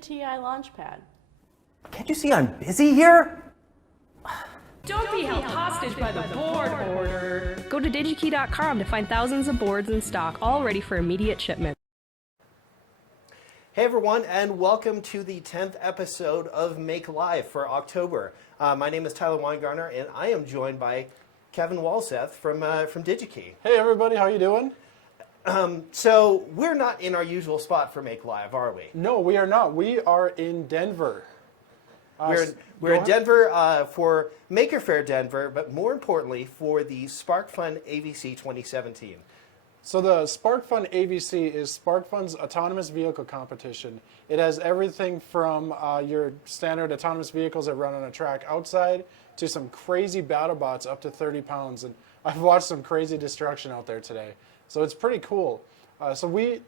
TI Launchpad. Can't you see I'm busy here? Don't be held hostage by the board order. Go to digikey.com to find thousands of boards in stock, all ready for immediate shipment. Hey everyone, and welcome to the 10th episode of Make Live for October. My name is Tyler Weingartner, and I am joined by Kevin Walseth from DigiKey. Hey everybody, how you doing? So we're not in our usual spot for Make Live, are we? No, we are not. We are in Denver. We're in Denver for Maker Faire Denver, but more importantly for the Sparkfun AVC 2017. So the Sparkfun AVC is Sparkfun's autonomous vehicle competition. It has everything from your standard autonomous vehicles that run on a track outside to some crazy battle bots up to 30 pounds. And I've watched some crazy destruction out there today. So it's pretty cool. So we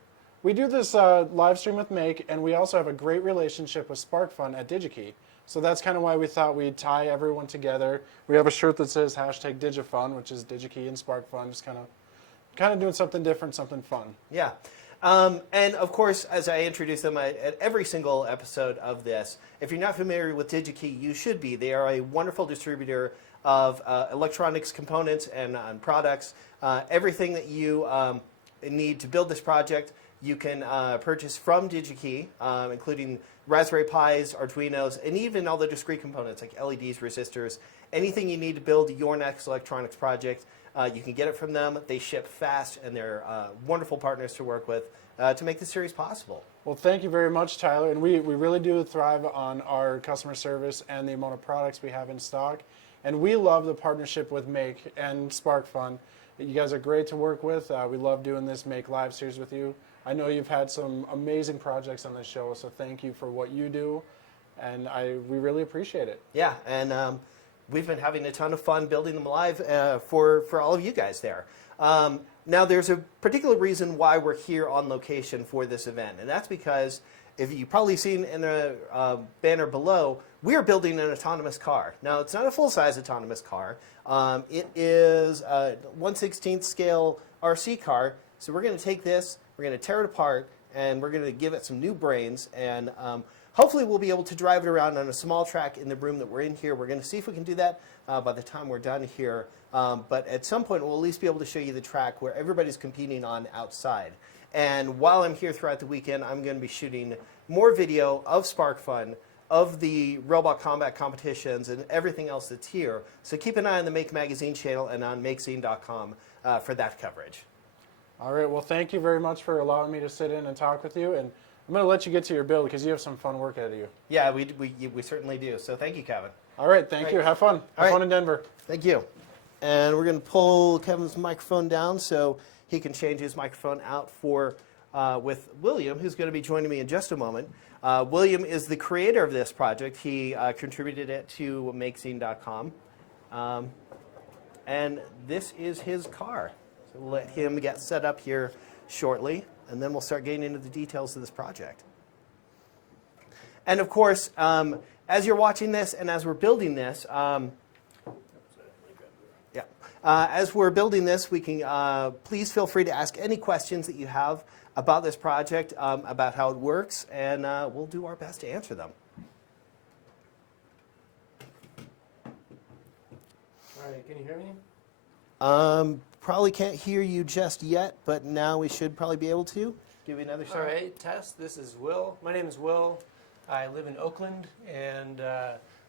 do this live stream with Make, and we also have a great relationship with Sparkfun at DigiKey. So that's kind of why we thought we'd tie everyone together. We have a shirt that says #DigiFun, which is DigiKey and Sparkfun, just kind of doing something different, something fun. Yeah. And of course, as I introduce them at every single episode of this, if you're not familiar with DigiKey, you should be. They are a wonderful distributor of electronics components and products. Everything that you need to build this project, you can purchase from DigiKey, including Raspberry Pis, Arduinos, and even all the discrete components like LEDs, resistors. Anything you need to build your next electronics project, you can get it from them. They ship fast, and they're wonderful partners to work with to make this series possible. Well, thank you very much, Tyler. And we really do thrive on our customer service and the amount of products we have in stock. And we love the partnership with Make and Sparkfun. You guys are great to work with. We love doing this Make Live series with you. I know you've had some amazing projects on this show, so thank you for what you do, and we really appreciate it. Yeah, and we've been having a ton of fun building them live for all of you guys there. Now, there's a particular reason why we're here on location for this event, and that's because, if you've probably seen in the banner below, we are building an autonomous car. Now, it's not a full-size autonomous car. It is a 1/16 scale RC car, so we're going to take this, we're going to tear it apart, and we're going to give it some new brains, and hopefully we'll be able to drive it around on a small track in the room that we're in here. We're going to see if we can do that by the time we're done here, but at some point we'll at least be able to show you the track where everybody's competing on outside. And while I'm here throughout the weekend, I'm going to be shooting more video of Sparkfun, of the robot combat competitions, and everything else that's here. So keep an eye on the Make Magazine channel and on MakeZine.com for that coverage. All right, well, thank you very much for allowing me to sit in and talk with you. And I'm going to let you get to your build because you have some fun work ahead of you. Yeah, we certainly do. So thank you, Kevin. All right, thank you. Have fun. Have fun in Denver. Thank you. And we're going to pull Kevin's microphone down so he can change his microphone out for with William, who's going to be joining me in just a moment. William is the creator of this project. He contributed it to MakeZine.com. And this is his car. So we'll let him get set up here shortly, and then we'll start getting into the details of this project. And of course, as you're watching this and as we're building this, as we're building this, we can please feel free to ask any questions that you have about this project, about how it works, and we'll do our best to answer them. All right, can you hear me? Probably can't hear you just yet, but now we should probably be able to. Give you another shot. All right, test. This is Will. My name is Will. I live in Oakland, and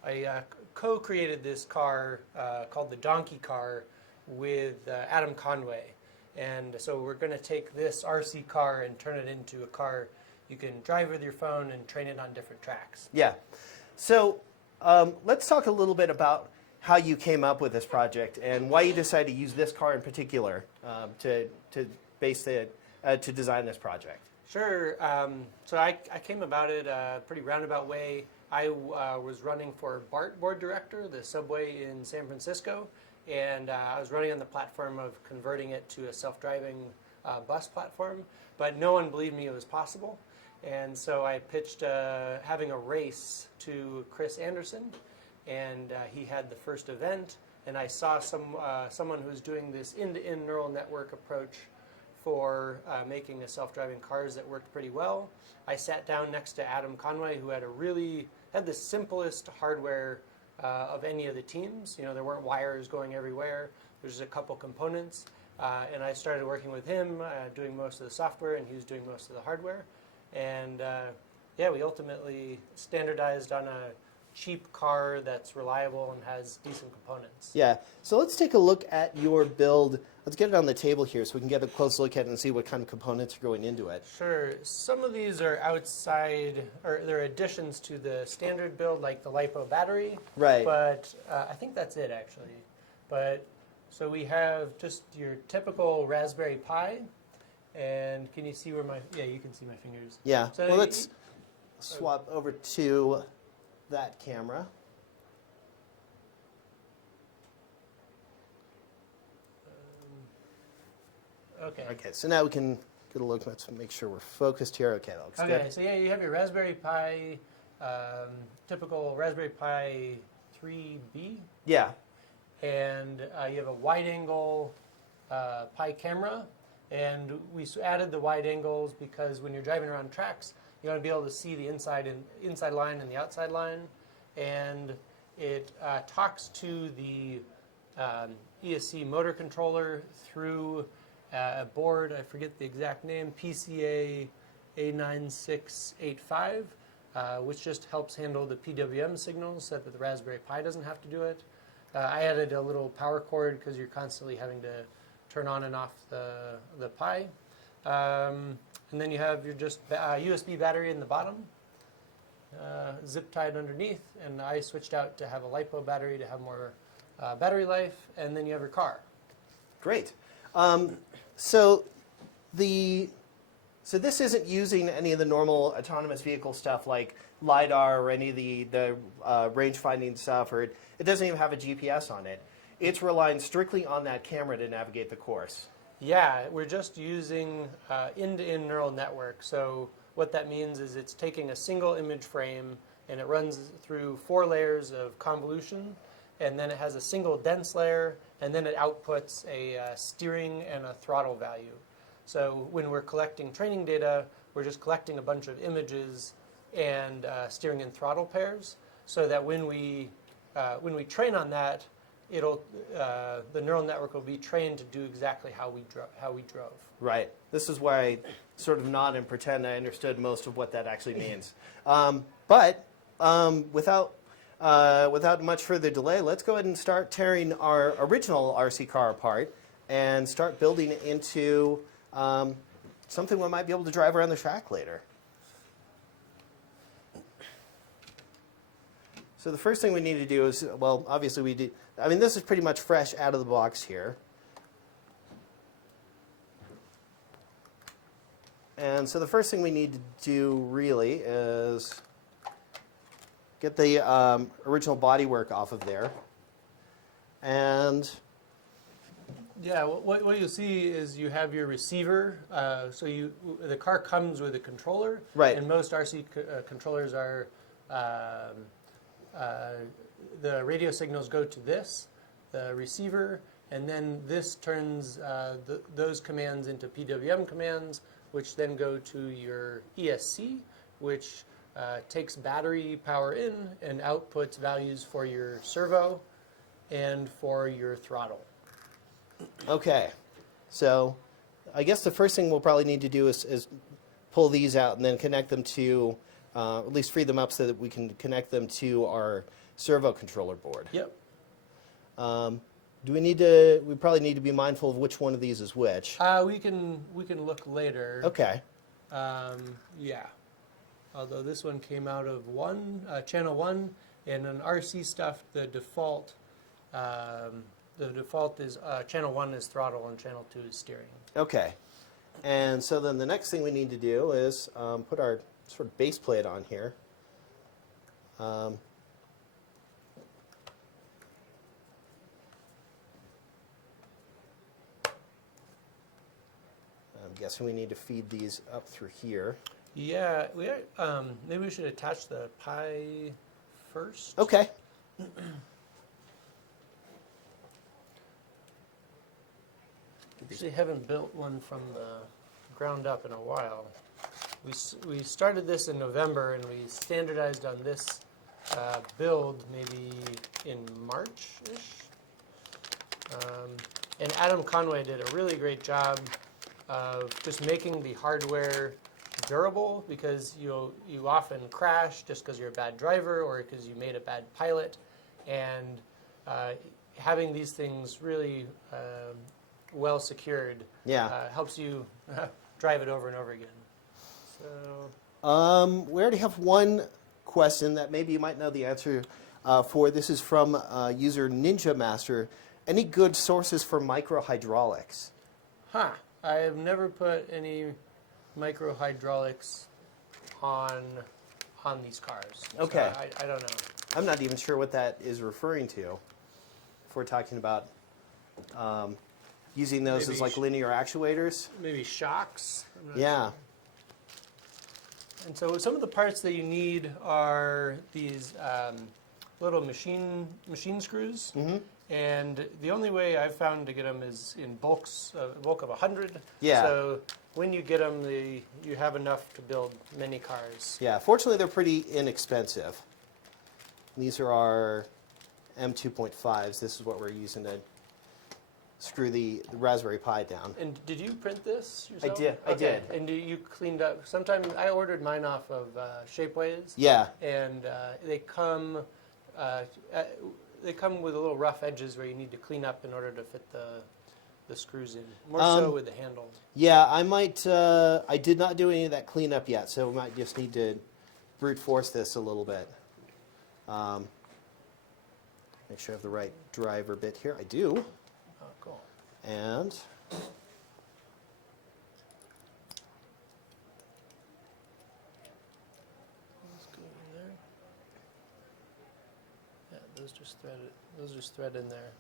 I co-created this car called the Donkey Car with Adam Conway. And so we're going to take this RC car and turn it into a car you can drive with your phone and train it on different tracks. Yeah. So let's talk a little bit about how you came up with this project and why you decided to use this car in particular to design this project. Sure. So I came about it a pretty roundabout way. I was running for BART board director, the subway in San Francisco, and I was running on the platform of converting it to a self-driving bus platform, but no one believed me it was possible. And so I pitched having a race to Chris Anderson, and he had the first event, and I saw someone who was doing this end-to-end neural network approach for making a self-driving cars that worked pretty well. I sat down next to Adam Conway, who had the simplest hardware of any of the teams. You know, there weren't wires going everywhere. There's just a couple components. And I started working with him, doing most of the software, and he was doing most of the hardware. And we ultimately standardized on a cheap car that's reliable and has decent components. Yeah. So let's take a look at your build. Let's get it on the table here so we can get a close look at it and see what kind of components are going into it. Sure. Some of these are outside, or they're additions to the standard build, like the LiPo battery. Right. But I think that's it, actually. But so we have just your typical Raspberry Pi. And can you see where you can see my fingers. Yeah. So well, let's swap over to that camera. Okay. Okay, so now we can get a look. Let's make sure we're focused here. Okay, that looks good. Okay, so you have your Raspberry Pi, typical Raspberry Pi 3B, Yeah. and you have a wide-angle Pi camera, and we added the wide angles because when you're driving around tracks, you want to be able to see the inside line and the outside line, and it talks to the ESC motor controller through a board, I forget the exact name, PCA A9685, which just helps handle the PWM signals so that the Raspberry Pi doesn't have to do it. I added a little power cord because you're constantly having to turn on and off the Pi. And then you have your just USB battery in the bottom, zip tied underneath, and I switched out to have a LiPo battery to have more battery life, and then you have your car. Great. So this isn't using any of the normal autonomous vehicle stuff like LiDAR or any of the range finding stuff, or it doesn't even have a GPS on it. It's relying strictly on that camera to navigate the course. Yeah, we're just using end-to-end neural network. So what that means is it's taking a single image frame and it runs through 4 layers of convolution, and then it has a single dense layer, and then it outputs a steering and a throttle value. So when we're collecting training data, we're just collecting a bunch of images and steering and throttle pairs, so that when we train on that, the neural network will be trained to do exactly how we drove. Right. This is why I sort of nod and pretend I understood most of what that actually means. Without much further delay, let's go ahead and start tearing our original RC car apart and start building it into something we might be able to drive around the track later. So the first thing we need to do is, well, obviously we do. I mean, this is pretty much fresh out of the box here. And so the first thing we need to do really is get the original bodywork off of there. And yeah, what you'll see is you have your receiver. So the car comes with a controller, right. And most RC controllers are the radio signals go to the receiver, and then this turns those commands into PWM commands, which then go to your ESC, which takes battery power in and outputs values for your servo and for your throttle. Okay, so I guess the first thing we'll probably need to do is pull these out and then connect them to, at least free them up so that we can connect them to our servo controller board. Yep. We probably need to be mindful of which one of these is which. We can look later. Okay. Yeah. Although this one came out of channel 1, and on RC stuff, the default is channel 1 is throttle and channel 2 is steering. Okay. And so then the next thing we need to do is put our sort of base plate on here. I'm guessing we need to feed these up through here. Yeah, maybe we should attach the Pi first. Okay. Get Actually, haven't built one from the ground up in a while. We started this in November, and we standardized on this build maybe in March-ish. And Adam Conway did a really great job of just making the hardware durable, because you often crash just because you're a bad driver or because you made a bad pilot, and having these things really well secured helps you drive it over and over again. So we already have one question that maybe you might know the answer for. This is from user Ninja Master. Any good sources for microhydraulics? I have never put any microhydraulics on these cars. Okay. So I don't know. I'm not even sure what that is referring to. If we're talking about using those Maybe as like linear actuators. Maybe shocks. I'm not Yeah. sure. And so some of the parts that you need are these little machine screws. Mm-hmm. And the only way I've found to get them is in bulks, a bulk of 100. Yeah. So when you get them, you have enough to build many cars. Yeah, fortunately they're pretty inexpensive. These are our M2.5s. This is what we're using to screw the Raspberry Pi down. And did you print this yourself? I did. And you cleaned up? Sometimes I ordered mine off of Shapeways. Yeah. And they come with a little rough edges where you need to clean up in order to fit the screws in. More so with the handle. Yeah, I might. I did not do any of that cleanup yet, so we might just need to brute force this a little bit. Make sure I have the right driver bit here. I do. Oh, cool. And Let's go in there. Yeah, those just thread in there.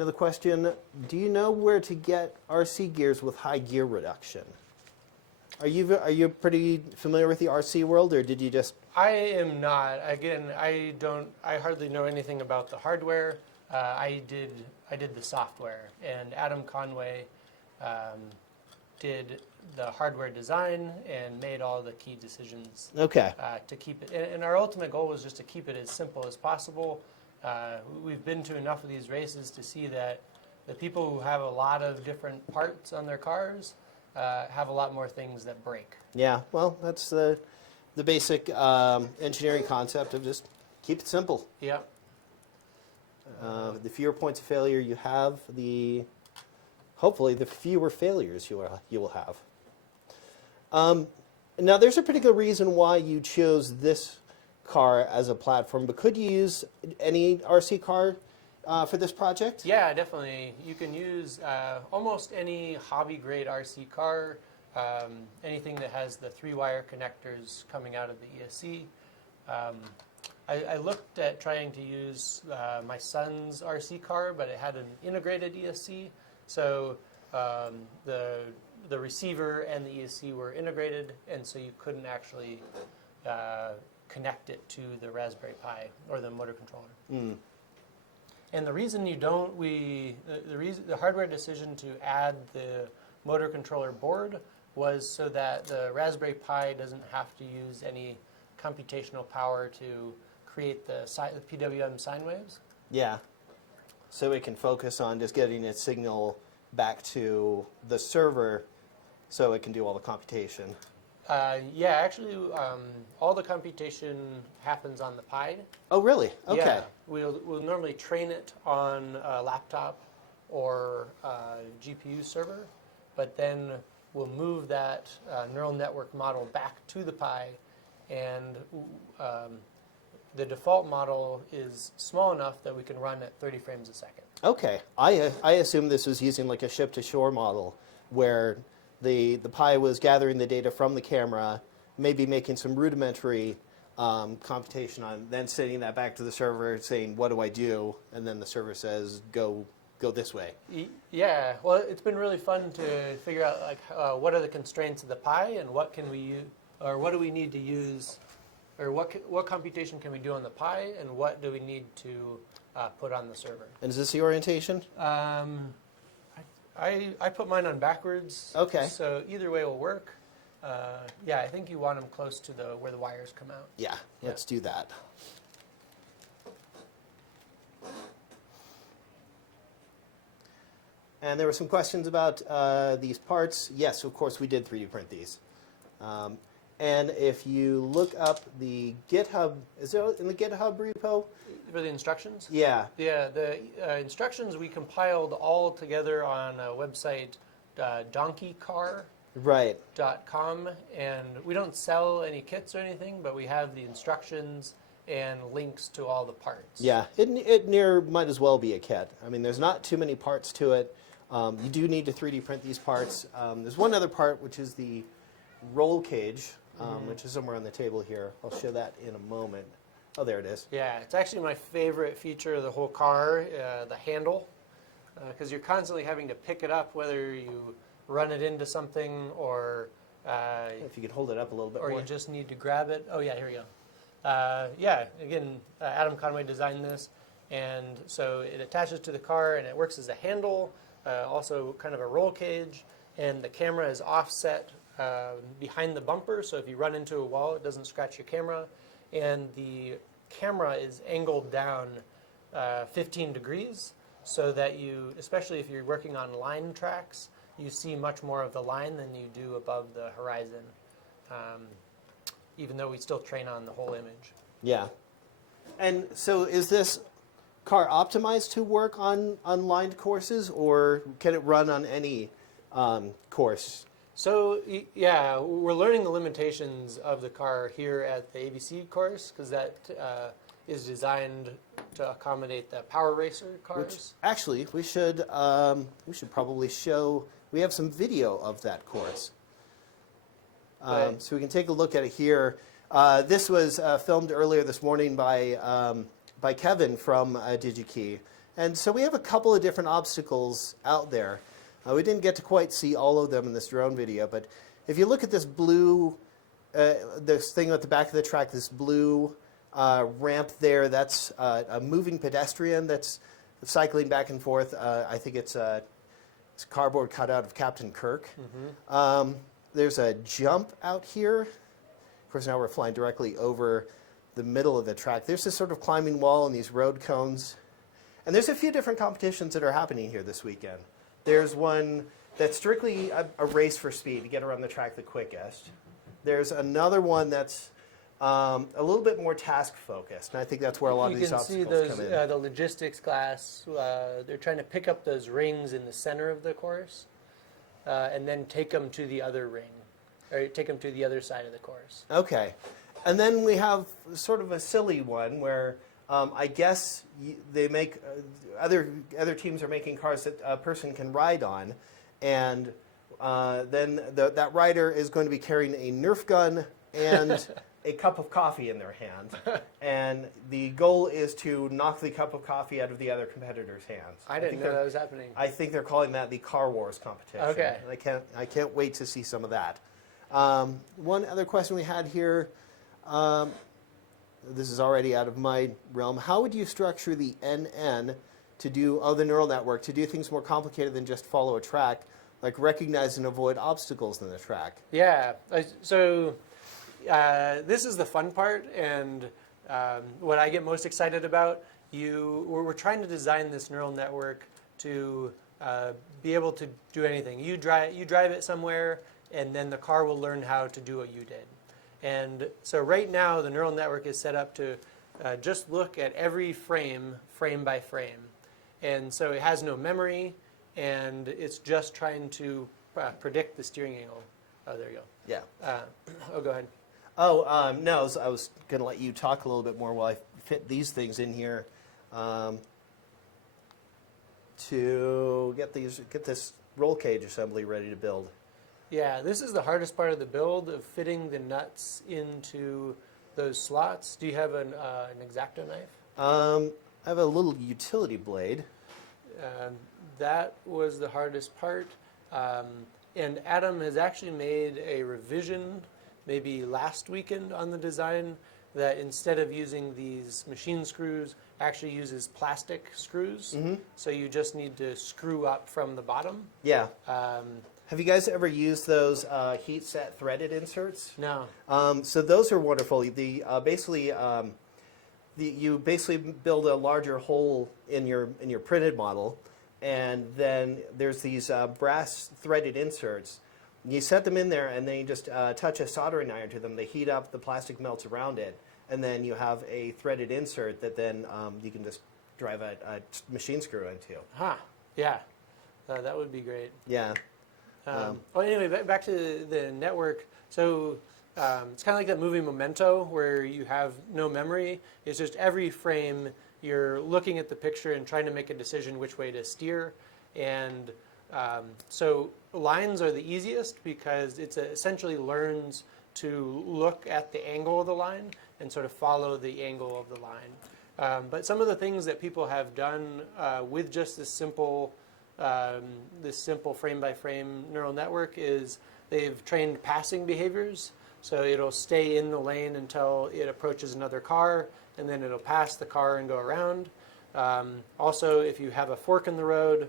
another question: do you know where to get RC gears with high gear reduction? Are you pretty familiar with the RC world, or did you just? I am not. Again, I hardly know anything about the hardware. I did the software, and Adam Conway did the hardware design and made all the key decisions. Okay. To keep it, and our ultimate goal was just to keep it as simple as possible. We've been to enough of these races to see that the people who have a lot of different parts on their cars have a lot more things that break. Yeah. Well, that's the basic engineering concept of just keep it simple. Yep. The fewer points of failure you have, hopefully the fewer failures you will have. Now, there's a particular reason why you chose this car as a platform, but could you use any RC car for this project? Yeah, definitely. You can use almost any hobby-grade RC car, anything that has the 3-wire connectors coming out of the ESC. I looked at trying to use my son's RC car, but it had an integrated ESC, so the receiver and the ESC were integrated, and so you couldn't actually connect it to the Raspberry Pi or the motor controller. Mm. And the reason you don't, the hardware decision to add the motor controller board was so that the Raspberry Pi doesn't have to use any computational power to create the PWM sine waves. Yeah. So it can focus on just getting its signal back to the server so it can do all the computation. Yeah, actually, all the computation happens on the Pi. Oh, really? Okay. Yeah, we'll normally train it on a laptop or a GPU server, but then we'll move that neural network model back to the Pi, and the default model is small enough that we can run at 30 frames a second. Okay. I assume this was using like a ship-to-shore model where the Pi was gathering the data from the camera, maybe making some rudimentary computation on, then sending that back to the server saying, what do I do? And then the server says, go go this way. Yeah, well, it's been really fun to figure out like what are the constraints of the Pi and what can we use, or what do we need to use, or what computation can we do on the Pi and what do we need to put on the server. And is this the orientation? I put mine on backwards. Okay. So either way will work. Yeah, I think you want them close to where the wires come out. Yeah, let's do that. And there were some questions about these parts. Yes, of course, we did 3D print these. And if you look up the GitHub, is it in the GitHub repo? For the instructions? Yeah. Yeah, the instructions we compiled all together on a website, donkeycar.com, Right. and we don't sell any kits or anything, but we have the instructions and links to all the parts. Yeah, it near might as well be a kit. I mean, there's not too many parts to it. You do need to 3D print these parts. There's one other part, which is the roll cage, which is somewhere on the table here. I'll show that in a moment. Oh, there it is. Yeah, it's actually my favorite feature of the whole car, the handle, because you're constantly having to pick it up, whether you run it into something or If you could hold it up a little bit or more. you just need to grab it. Oh yeah, here we go. Yeah, again, Adam Conway designed this, and so it attaches to the car and it works as a handle, also kind of a roll cage, and the camera is offset behind the bumper, so if you run into a wall, it doesn't scratch your camera, and the camera is angled down 15 degrees, so that you, especially if you're working on line tracks, you see much more of the line than you do above the horizon, even though we still train on the whole image. Yeah. And so is this car optimized to work on lined courses, or can it run on any course? So yeah, we're learning the limitations of the car here at the AVC course, because that is designed to accommodate the Power Racer cars. Which, actually, we should probably show. We have some video of that course, so we can take a look at it here. This was filmed earlier this morning by Kevin from DigiKey, and so we have a couple of different obstacles out there. We didn't get to quite see all of them in this drone video, but if you look at this blue, this thing at the back of the track, this blue ramp there, that's a moving pedestrian that's cycling back and forth. I think it's a cardboard cutout of Captain Kirk. Mm-hmm. There's a jump out here. Of course, now we're flying directly over the middle of the track. There's this sort of climbing wall and these road cones. And there's a few different competitions that are happening here this weekend. There's one that's strictly a race for speed to get around the track the quickest. There's another one that's a little bit more task focused, and I think that's where a lot of these obstacles come in. The logistics class, they're trying to pick up those rings in the center of the course and then take them to the other ring, or take them to the other side of the course. Okay. And then we have sort of a silly one where I guess they make other teams are making cars that a person can ride on, and then that rider is going to be carrying a Nerf gun and a cup of coffee in their hand, and the goal is to knock the cup of coffee out of the other competitor's hands. I didn't know that was happening. I think they're calling that the Car Wars competition. Okay. And I can't wait to see some of that. One other question we had here. This is already out of my realm. How would you structure the NN to do, the neural network, to do things more complicated than just follow a track, like recognize and avoid obstacles in the track? Yeah, so this is the fun part, and what I get most excited about. We're trying to design this neural network to be able to do anything. You drive it somewhere, and then the car will learn how to do what you did. And so right now, the neural network is set up to just look at every frame by frame. And so it has no memory, and it's just trying to predict the steering angle. Oh, there you go. Yeah. Go ahead. Oh, no, I was going to let you talk a little bit more while I fit these things in here to get this roll cage assembly ready to build. Yeah, this is the hardest part of the build, of fitting the nuts into those slots. Do you have an X-Acto knife? I have a little utility blade. That was the hardest part. And Adam has actually made a revision maybe last weekend on the design that instead of using these machine screws, actually uses plastic screws. So you just need to screw up from the bottom. Yeah. Have you guys ever used those heat set threaded inserts? No. So those are wonderful. You basically build a larger hole in your printed model, and then there's these brass threaded inserts. You set them in there, and then you just touch a soldering iron to them. They heat up, the plastic melts around it, and then you have a threaded insert that then you can just drive a machine screw into. Huh. Yeah. That would be great. Yeah. Anyway, back to the network. So it's kind of like that movie Memento, where you have no memory. It's just every frame you're looking at the picture and trying to make a decision which way to steer. And so lines are the easiest because it essentially learns to look at the angle of the line and sort of follow the angle of the line. But some of the things that people have done with just this simple frame-by-frame neural network is they've trained passing behaviors. So it'll stay in the lane until it approaches another car, and then it'll pass the car and go around. Also, if you have a fork in the road,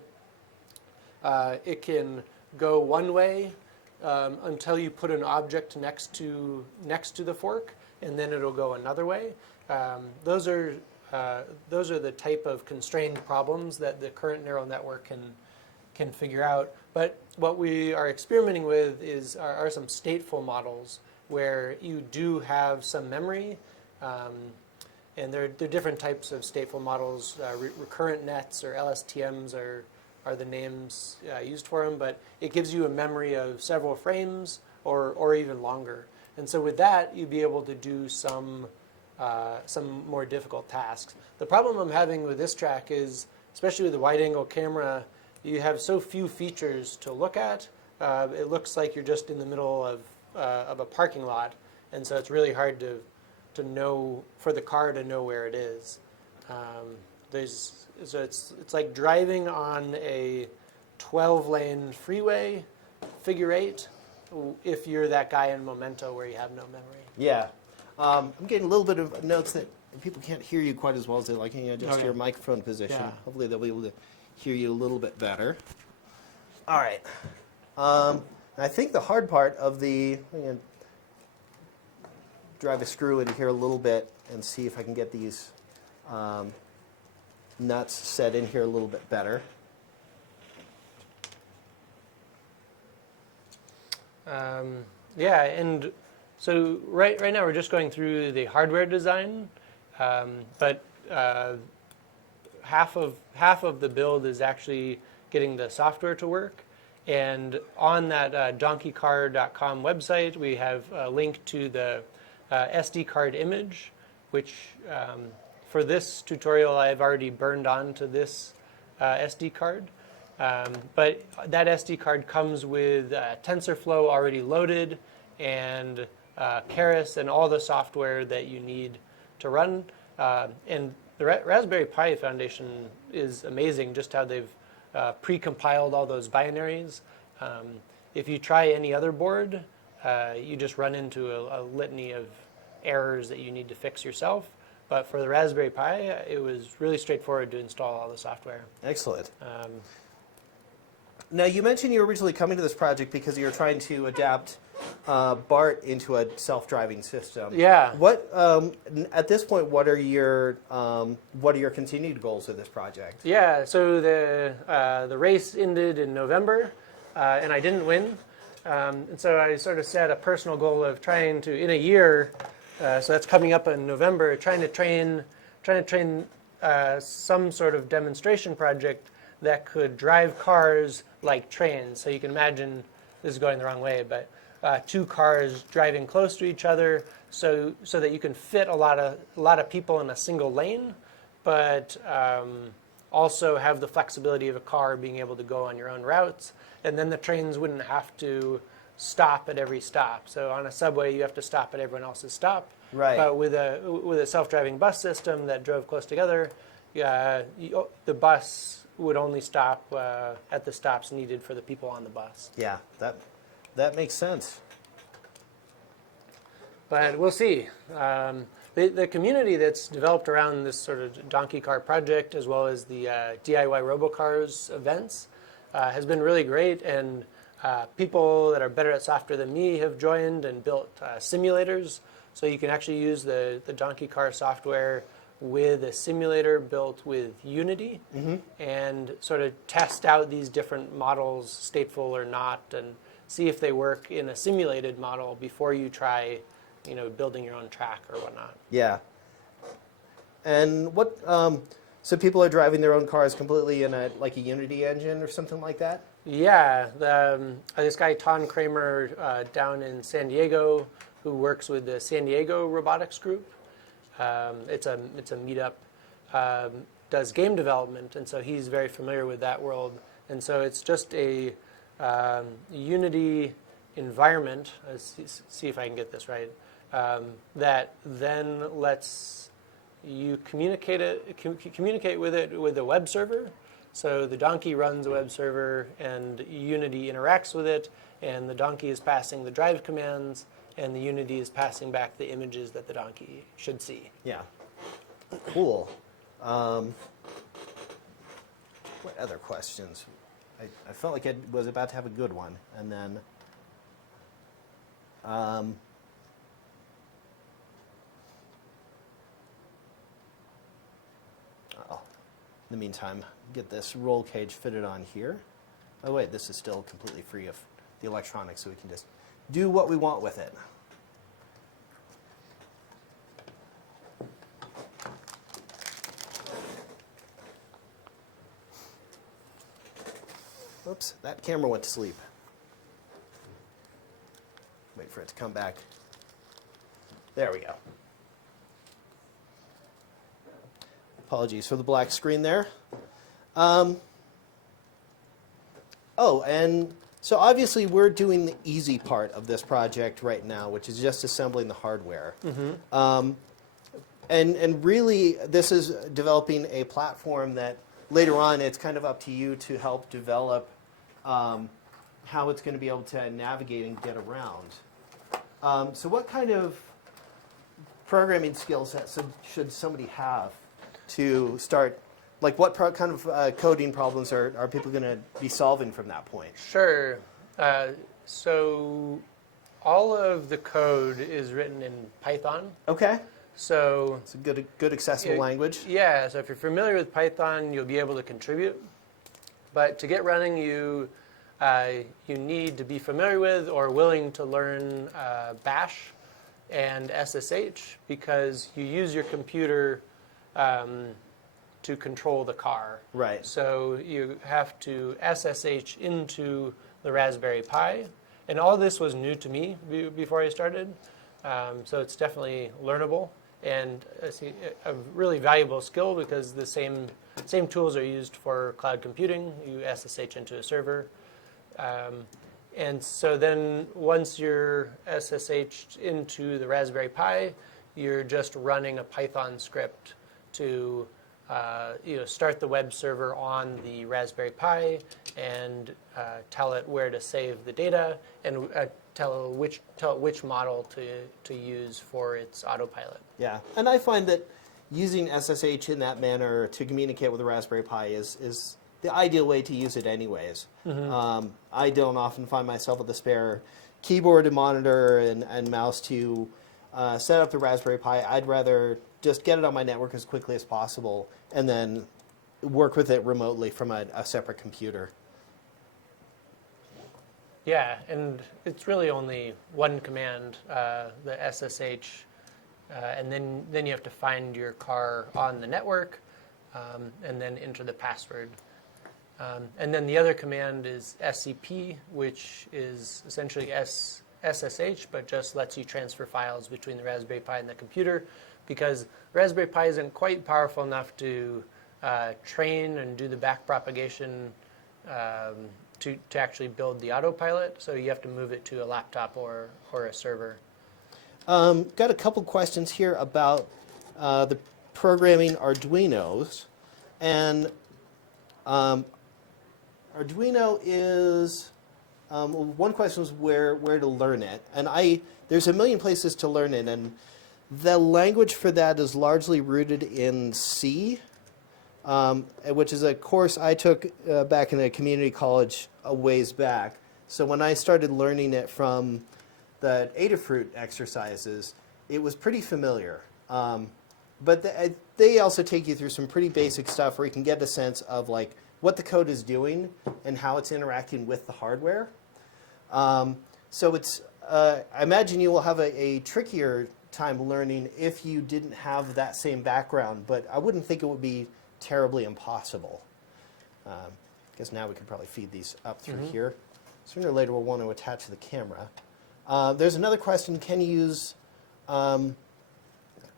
it can go one way until you put an object next to the fork, and then it'll go another way. Those are the type of constrained problems that the current neural network can figure out. But what we are experimenting with are some stateful models where you do have some memory, and there are different types of stateful models. Recurrent nets or LSTMs are the names used for them, but it gives you a memory of several frames or even longer. And so with that, you'd be able to do some more difficult tasks. The problem I'm having with this track is, especially with the wide-angle camera, you have so few features to look at. It looks like you're just in the middle of a parking lot, and so it's really hard to know, for the car to know where it is. So it's like driving on a 12-lane freeway, figure eight, if you're that guy in Memento where you have no memory. Yeah. I'm getting a little bit of notes that people can't hear you quite as well as they like. Can you adjust Okay. your microphone position? Yeah. Hopefully they'll be able to hear you a little bit better. All right. I think the hard part of I'm going to drive a screw in here a little bit and see if I can get these nuts set in here a little bit better. Yeah, and so right now we're just going through the hardware design, but half of the build is actually getting the software to work. And on that donkeycar.com website, we have a link to the SD card image, which for this tutorial I've already burned onto this SD card. But that SD card comes with TensorFlow already loaded and Keras and all the software that you need to run. And the Raspberry Pi Foundation is amazing, just how they've pre-compiled all those binaries. If you try any other board, you just run into a litany of errors that you need to fix yourself. But for the Raspberry Pi, it was really straightforward to install all the software. Excellent. Now, you mentioned you were originally coming to this project because you were trying to adapt BART into a self-driving system. Yeah. What at this point, what are your continued goals of this project? Yeah, so the race ended in November, and I didn't win. And so I sort of set a personal goal of trying to, in a year, so that's coming up in November, trying to train some sort of demonstration project that could drive cars like trains. So you can imagine, this is going the wrong way, but two cars driving close to each other, so that you can fit a lot of people in a single lane, but also have the flexibility of a car being able to go on your own routes, and then the trains wouldn't have to stop at every stop. So on a subway, you have to stop at everyone else's stop. Right. But with a self-driving bus system that drove close together, the bus would only stop at the stops needed for the people on the bus. Yeah, that makes sense. But we'll see. The community that's developed around this sort of donkey car project, as well as the DIY robocars events, has been really great. And people that are better at software than me have joined and built simulators. So you can actually use the donkey car software with a simulator built with Unity and sort of test out these different models, stateful or not, and see if they work in a simulated model before you try building your own track or whatnot. Yeah. And what? So people are driving their own cars completely in a Unity engine or something like that? Yeah. This guy Ton Kramer down in San Diego, who works with the San Diego Robotics Group. It's a meetup. Does game development, and so he's very familiar with that world. And so it's just a Unity environment. Let's see if I can get this right. That then lets you communicate with it with a web server. So the donkey runs a web server, and Unity interacts with it, and the donkey is passing the drive commands, and the Unity is passing back the images that the donkey should see. Yeah. Cool. What other questions? I felt like I was about to have a good one, and then. In the meantime, get this roll cage fitted on here. Oh wait, this is still completely free of the electronics, so we can just do what we want with it. Oops, that camera went to sleep. Wait for it to come back. There we go. Apologies for the black screen there. Oh, and so obviously we're doing the easy part of this project right now, which is just assembling the hardware. And really, this is developing a platform that later on it's kind of up to you to help develop how it's going to be able to navigate and get around. So what kind of programming skills should somebody have to start, like what kind of coding problems are people going to be solving from that point? Sure. So all of the code is written in Python. Okay. So It's a good accessible language. Yeah, so if you're familiar with Python, you'll be able to contribute. But to get running, you need to be familiar with or willing to learn Bash and SSH, because you use your computer to control the car. Right. So you have to SSH into the Raspberry Pi. And all this was new to me before I started. So it's definitely learnable and a really valuable skill, because the same tools are used for cloud computing. You SSH into a server. And so then once you're SSH'd into the Raspberry Pi, you're just running a Python script to start the web server on the Raspberry Pi and tell it where to save the data and tell it which model to use for its autopilot. Yeah, and I find that using SSH in that manner to communicate with the Raspberry Pi is the ideal way to use it anyways. I don't often find myself with a spare keyboard and monitor and mouse to set up the Raspberry Pi. I'd rather just get it on my network as quickly as possible and then work with it remotely from a separate computer. Yeah, and it's really only one command, the SSH, and then you have to find your car on the network and then enter the password. And then the other command is SCP, which is essentially SSH, but just lets you transfer files between the Raspberry Pi and the computer, because Raspberry Pi isn't quite powerful enough to train and do the backpropagation to actually build the autopilot. So you have to move it to a laptop or a server. Got a couple questions here about the programming Arduinos, and Arduino is one question was where to learn it, and there's a million places to learn it, and the language for that is largely rooted in C, which is a course I took back in a community college a ways back. So when I started learning it from the Adafruit exercises, it was pretty familiar. But they also take you through some pretty basic stuff where you can get a sense of like what the code is doing and how it's interacting with the hardware. So it's, I imagine you will have a trickier time learning if you didn't have that same background, but I wouldn't think it would be terribly impossible. I guess now we could probably feed these up through here. Sooner or later we'll want to attach the camera. There's another question, can you use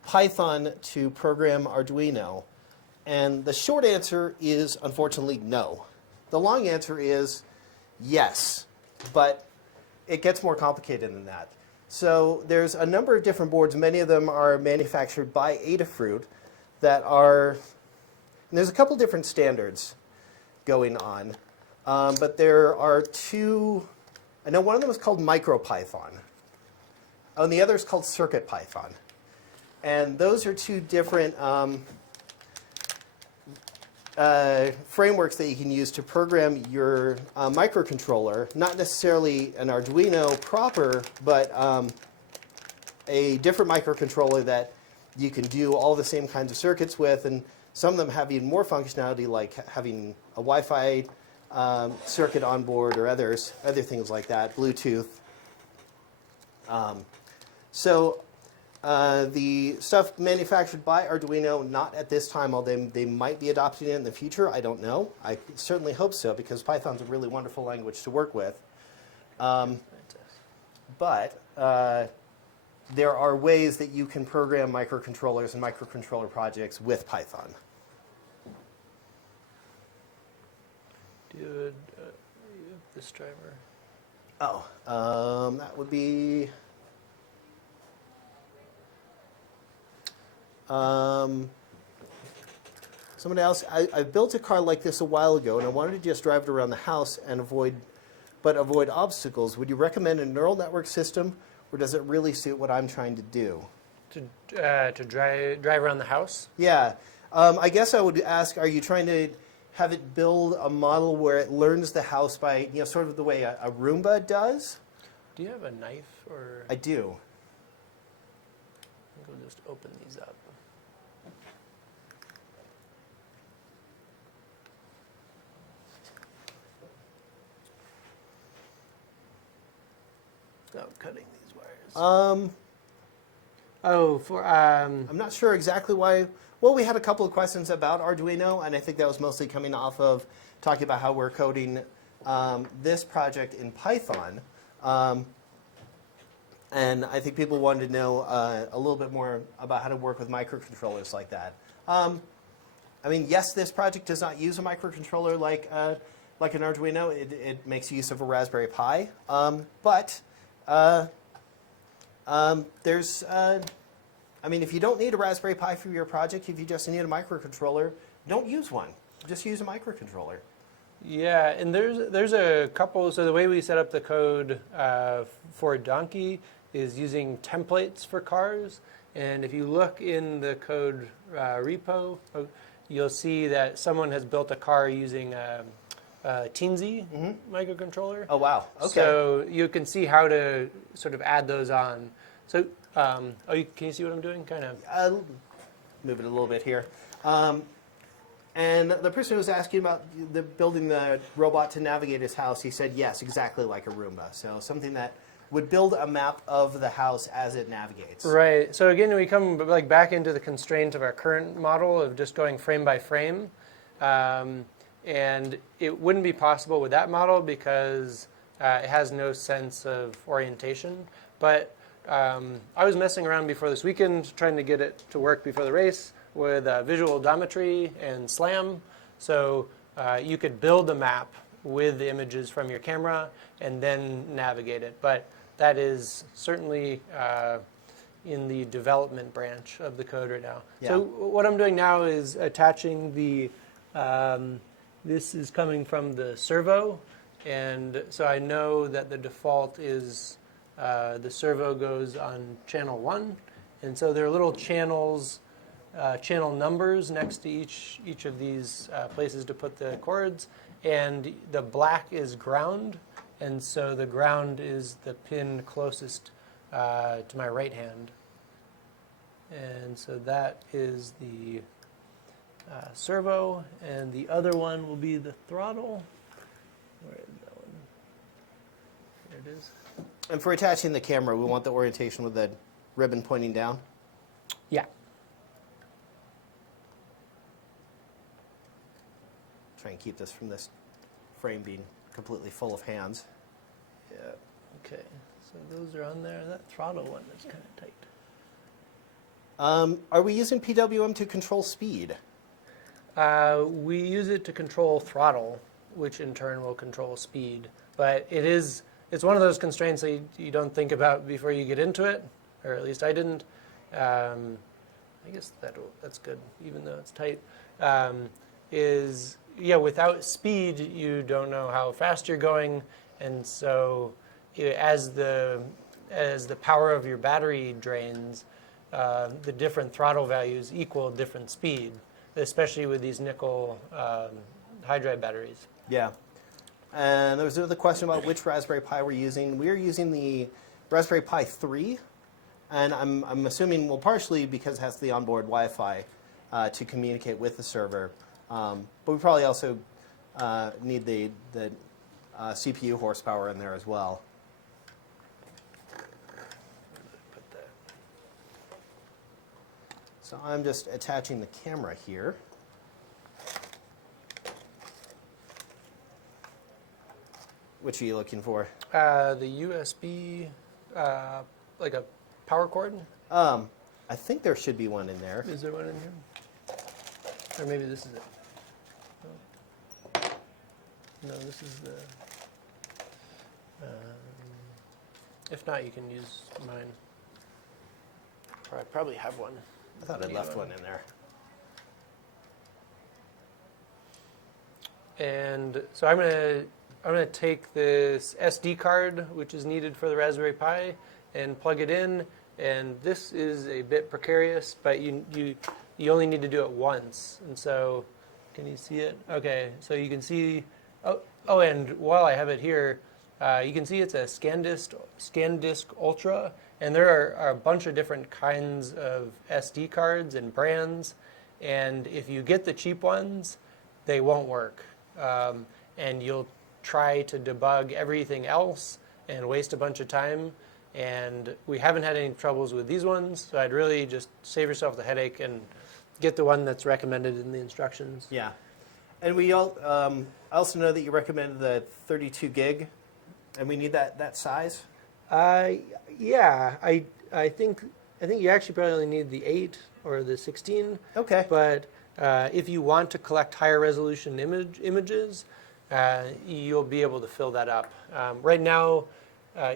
Python to program Arduino? And the short answer is, unfortunately, no. The long answer is yes, but it gets more complicated than that. So there's a number of different boards. Many of them are manufactured by Adafruit that are, and there's a couple different standards going on. But there are two, I know one of them is called MicroPython. And the other is called CircuitPython. And those are two different frameworks that you can use to program your microcontroller, not necessarily an Arduino proper, but a different microcontroller that you can do all the same kinds of circuits with, and some of them have even more functionality, like having a Wi-Fi circuit on board or other things like that, Bluetooth. So the stuff manufactured by Arduino, not at this time, although they might be adopting it in the future, I don't know. I certainly hope so, because Python's a really wonderful language to work with. But there are ways that you can program microcontrollers and microcontroller projects with Python. Do you have this driver? Oh, that would be... somebody else, I built a car like this a while ago, and I wanted to just drive it around the house and avoid obstacles. Would you recommend a neural network system, or does it really suit what I'm trying to do? To drive around the house? Yeah. I guess I would ask, are you trying to have it build a model where it learns the house by, sort of the way a Roomba does? Do you have a knife or? I do. I think we'll just open these up. Without cutting these wires. I'm not sure exactly why. Well, we had a couple of questions about Arduino, and I think that was mostly coming off of talking about how we're coding this project in Python. And I think people wanted to know a little bit more about how to work with microcontrollers like that. I mean, yes, this project does not use a microcontroller like an Arduino. It makes use of a Raspberry Pi. But there's, I mean, if you don't need a Raspberry Pi for your project, if you just need a microcontroller, don't use one. Just use a microcontroller. Yeah, and there's a couple. So the way we set up the code for Donkey is using templates for cars. And if you look in the code repo, you'll see that someone has built a car using a Teensy microcontroller. Oh, wow. Okay. So you can see how to sort of add those on. So, can you see what I'm doing? Kind of. Move it a little bit here. And the person who was asking about building the robot to navigate his house, he said, yes, exactly like a Roomba. So something that would build a map of the house as it navigates. Right. So again, we come back into the constraint of our current model of just going frame by frame. And it wouldn't be possible with that model because it has no sense of orientation. But I was messing around before this weekend trying to get it to work before the race with visual odometry and SLAM. So you could build a map with the images from your camera and then navigate it. But that is certainly in the development branch of the code right now. Yeah. So what I'm doing now is attaching the, this is coming from the servo, and so I know that the default is the servo goes on channel 1, and so there are little channels, channel numbers next to each of these places to put the cords, and the black is ground, and so the ground is the pin closest to my right hand. And so that is the servo, and the other one will be the throttle. Where is that one? There it is. And for attaching the camera, we want the orientation with the ribbon pointing down. Yeah. Try and keep this from this frame being completely full of hands. Yeah. Okay. So those are on there. That throttle one is kind of tight. Are we using PWM to control speed? We use it to control throttle, which in turn will control speed. But it's one of those constraints that you don't think about before you get into it, or at least I didn't. I guess that's good, even though it's tight. Without speed, you don't know how fast you're going, and so as the power of your battery drains, the different throttle values equal different speed, especially with these nickel hydride batteries. Yeah. And there was another question about which Raspberry Pi we're using. We're using the Raspberry Pi 3, and I'm assuming, well, partially because it has the onboard Wi-Fi to communicate with the server. But we probably also need the CPU horsepower in there as well. So I'm just attaching the camera here. Which are you looking for? The USB, like a power cord? I think there should be one in there. Is there one in here? Or maybe this is it. No, this is the... if not, you can use mine. Or I probably have one. I thought I left one in there. And so I'm gonna take this SD card, which is needed for the Raspberry Pi, and plug it in. And this is a bit precarious, but you only need to do it once. And so, can you see it? Okay, so you can see. Oh, and while I have it here, you can see it's a ScanDisk Ultra, and there are a bunch of different kinds of SD cards and brands. And if you get the cheap ones, they won't work, and you'll try to debug everything else and waste a bunch of time. And we haven't had any troubles with these ones, so I'd really just save yourself the headache and get the one that's recommended in the instructions. Yeah. And we all I also know that you recommended the 32 gig, and we need that size. Yeah, I think you actually probably only need the 8 or the 16. Okay. But if you want to collect higher resolution images, you'll be able to fill that up. Right now,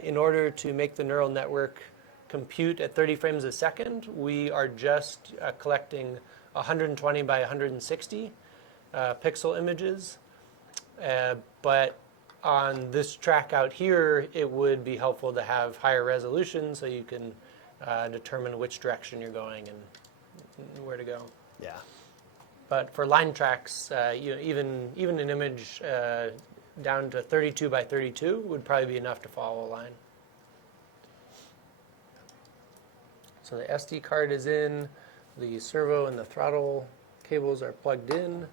in order to make the neural network compute at 30 frames a second, we are just collecting 120 by 160 pixel images. But on this track out here, it would be helpful to have higher resolution so you can determine which direction you're going and where to go. Yeah. But for line tracks, even an image down to 32 by 32 would probably be enough to follow a line. So the SD card is in, the servo and the throttle cables are plugged in.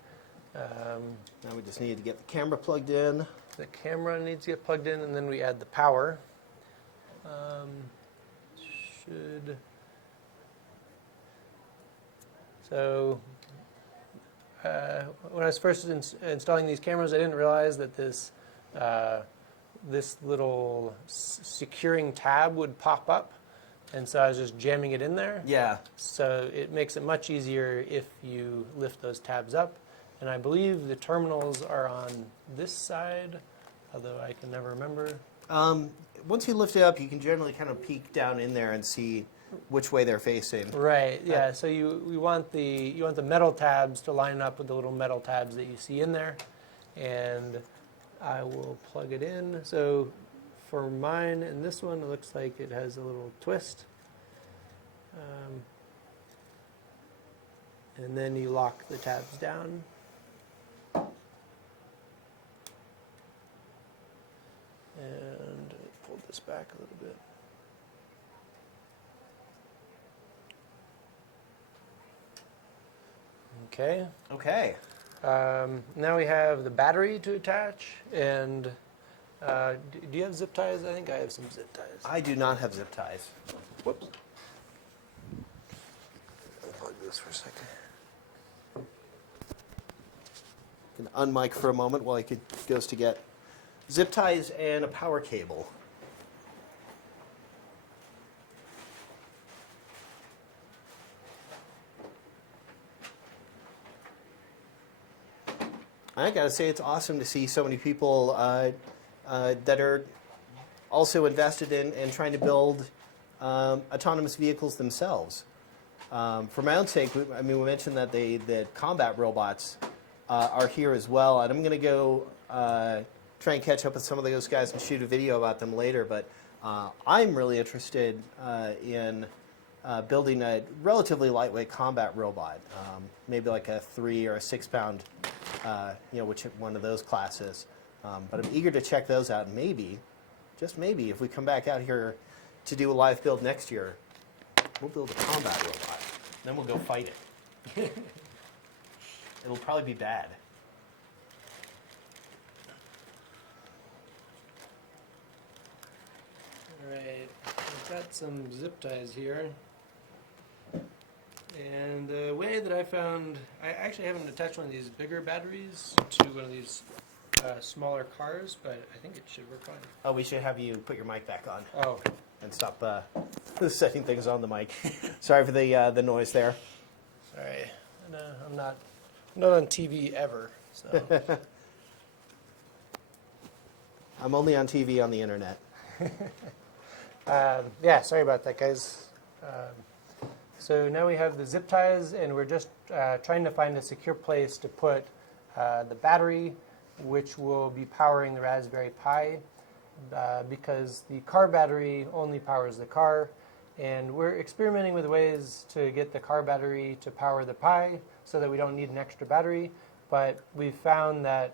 Now we just need to get the camera plugged in. The camera needs to get plugged in, and then we add the power. So when I was first installing these cameras, I didn't realize that this little securing tab would pop up, and so I was just jamming it in there. Yeah. So it makes it much easier if you lift those tabs up. And I believe the terminals are on this side, although I can never remember. Once you lift it up, you can generally kind of peek down in there and see which way they're facing. Right. Yeah. So you want the metal tabs to line up with the little metal tabs that you see in there, and I will plug it in. So for mine and this one, it looks like it has a little twist, and then you lock the tabs down. And pull this back a little bit. Okay. Okay. Now we have the battery to attach, and do you have zip ties? I think I have some zip ties. I do not have zip ties. Whoops. Unplug this for a second. Can unmic for a moment while he goes to get zip ties and a power cable. I gotta say, it's awesome to see so many people that are also invested in and trying to build autonomous vehicles themselves. For my own sake, we mentioned that the combat robots are here as well, and I'm going to go try and catch up with some of those guys and shoot a video about them later. But I'm really interested in building a relatively lightweight combat robot, maybe like a 3 or a 6 pound, which one of those classes. But I'm eager to check those out. And maybe, just maybe, if we come back out here to do a live build next year, we'll build a combat robot. Then we'll go fight it. It'll probably be bad. All right. I've got some zip ties here. And the way that I found, I actually haven't attached one of these bigger batteries to one of these smaller cars, but I think it should work fine. Oh, we should have you put your mic back on Oh, and stop setting things on the mic. Sorry for the noise there. sorry. No, I'm not on TV ever. So. I'm only on TV on the internet. Yeah, sorry about that, guys. So now we have the zip ties, and we're just trying to find a secure place to put the battery, which will be powering the Raspberry Pi, because the car battery only powers the car, and we're experimenting with ways to get the car battery to power the Pi so that we don't need an extra battery, but we've found that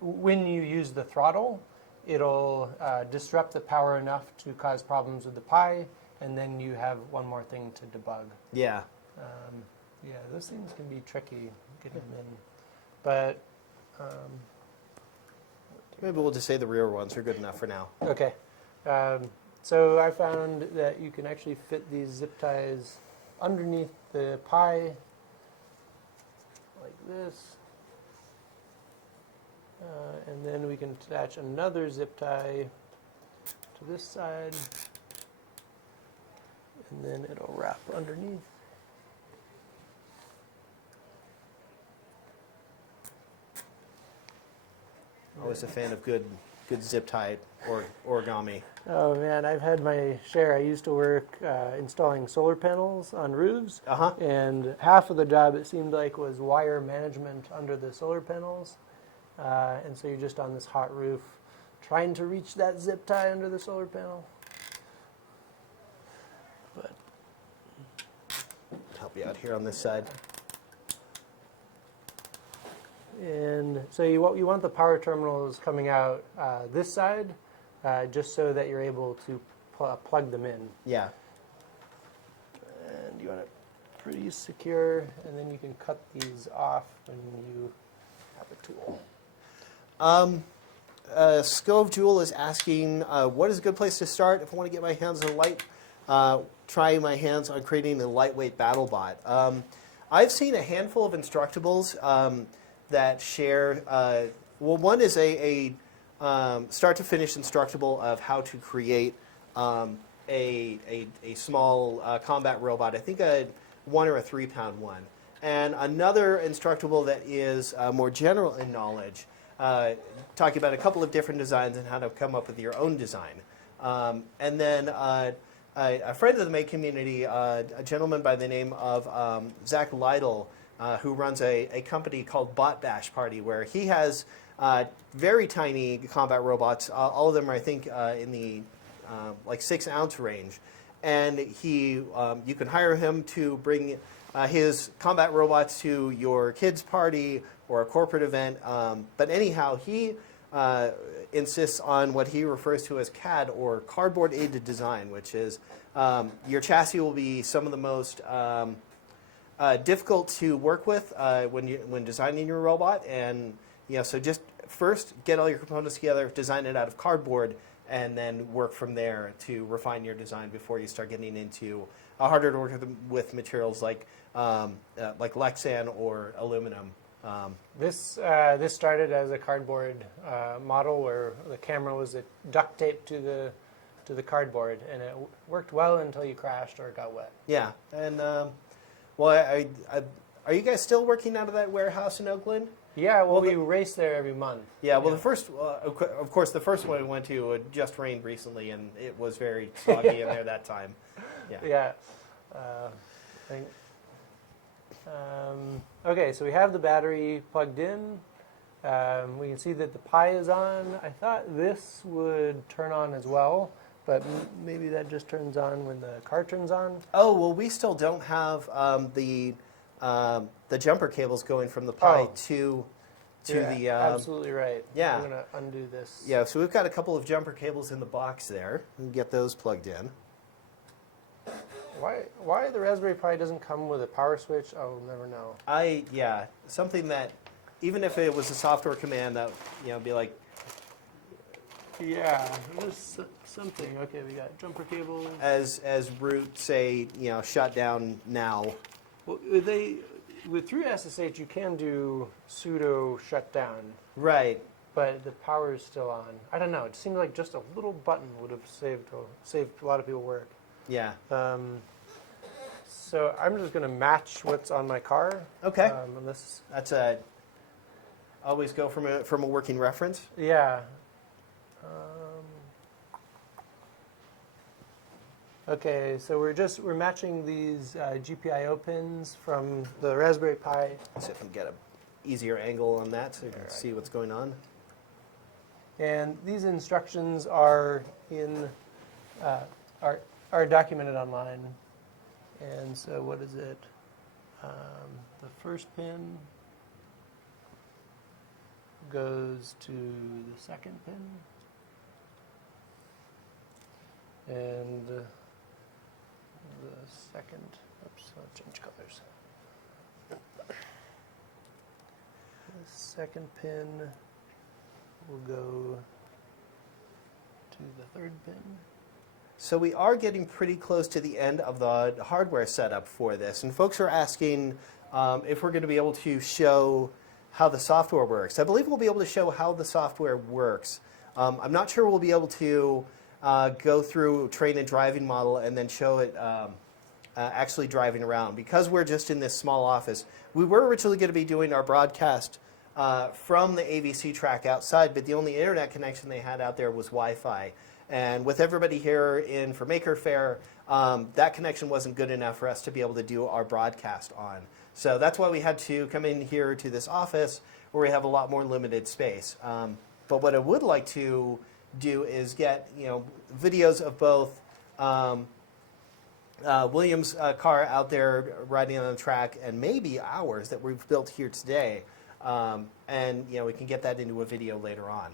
when you use the throttle, it'll disrupt the power enough to cause problems with the Pi, and then you have one more thing to debug. Yeah. Yeah, those things can be tricky getting them in. But Maybe we'll just say the rear ones are good enough for now. okay. So I found that you can actually fit these zip ties underneath the Pi like this. And then we can attach another zip tie to this side. And then it'll wrap underneath. Always a fan of good zip tie or origami. Oh man, I've had my share. I used to work installing solar panels on roofs, and half of the job, it seemed like, was wire management under the solar panels. And so you're just on this hot roof trying to reach that zip tie under the solar panel. But Help you out here on this side. And so you want the power terminals coming out this side, just so that you're able to plug them in. Yeah. And you want it pretty secure, and then you can cut these off when you have a tool. Scove Jewel is asking, what is a good place to start if I want to get my hands on try my hands on creating a lightweight BattleBot? I've seen a handful of Instructables that share, one is a start to finish Instructable of how to create a small combat robot. I think a 1 or a 3 pound one. And another Instructable that is more general in knowledge, talking about a couple of different designs and how to come up with your own design. And then a friend of the Make community, a gentleman by the name of Zach Lytle, who runs a company called Bot Bash Party, where he has very tiny combat robots. All of them are, I think, in the like 6-ounce range. And you can hire him to bring his combat robots to your kids' party or a corporate event. But anyhow, he insists on what he refers to as CAD, or cardboard aided design, which is your chassis will be some of the most difficult to work with when designing your robot. And so just first get all your components together, design it out of cardboard, and then work from there to refine your design before you start getting into harder to work with materials like Lexan or aluminum. This started as a cardboard model where the camera was duct taped to the cardboard, and it worked well until you crashed or it got wet. Yeah, and are you guys still working out of that warehouse in Oakland? Yeah, well, we race there every month. Yeah, well, the first, of course, the first one we went to just rained recently, and it was very soggy in there that time. Yeah. Okay, so we have the battery plugged in. We can see that the Pi is on. I thought this would turn on as well, but maybe that just turns on when the car turns on. Oh, well, we still don't have the jumper cables going from the Pi to the... absolutely right. Yeah. I'm going to undo this. Yeah, so we've got a couple of jumper cables in the box there. We can get those plugged in. Why the Raspberry Pi doesn't come with a power switch, I'll never know. Something that, even if it was a software command, that, be like... Yeah, there's something. Okay, we got jumper cables. As root, say, shut down now. Well, through SSH, you can do sudo shutdown. Right. But the power is still on. I don't know. It seems like just a little button would have saved a lot of people work. Yeah. So I'm just going to match what's on my car. Okay. That's always go from a working reference. Yeah. Okay, so we're matching these GPIO pins from the Raspberry Pi. See if I can get an easier angle on that so you can see what's going on. And these instructions are are documented online. And so what is it? The first pin goes to the second pin. And the second, oops, I'll change colors. The second pin will go to the third pin. So we are getting pretty close to the end of the hardware setup for this. And folks are asking if we're going to be able to show how the software works. I believe we'll be able to show how the software works. I'm not sure we'll be able to go through train and driving model and then show it actually driving around. Because we're just in this small office, we were originally going to be doing our broadcast from the AVC track outside, but the only internet connection they had out there was Wi-Fi. And with everybody here in for Maker Faire, that connection wasn't good enough for us to be able to do our broadcast on. So that's why we had to come in here to this office where we have a lot more limited space. But what I would like to do is get videos of both William's car out there riding on the track and maybe ours that we've built here today. And we can get that into a video later on.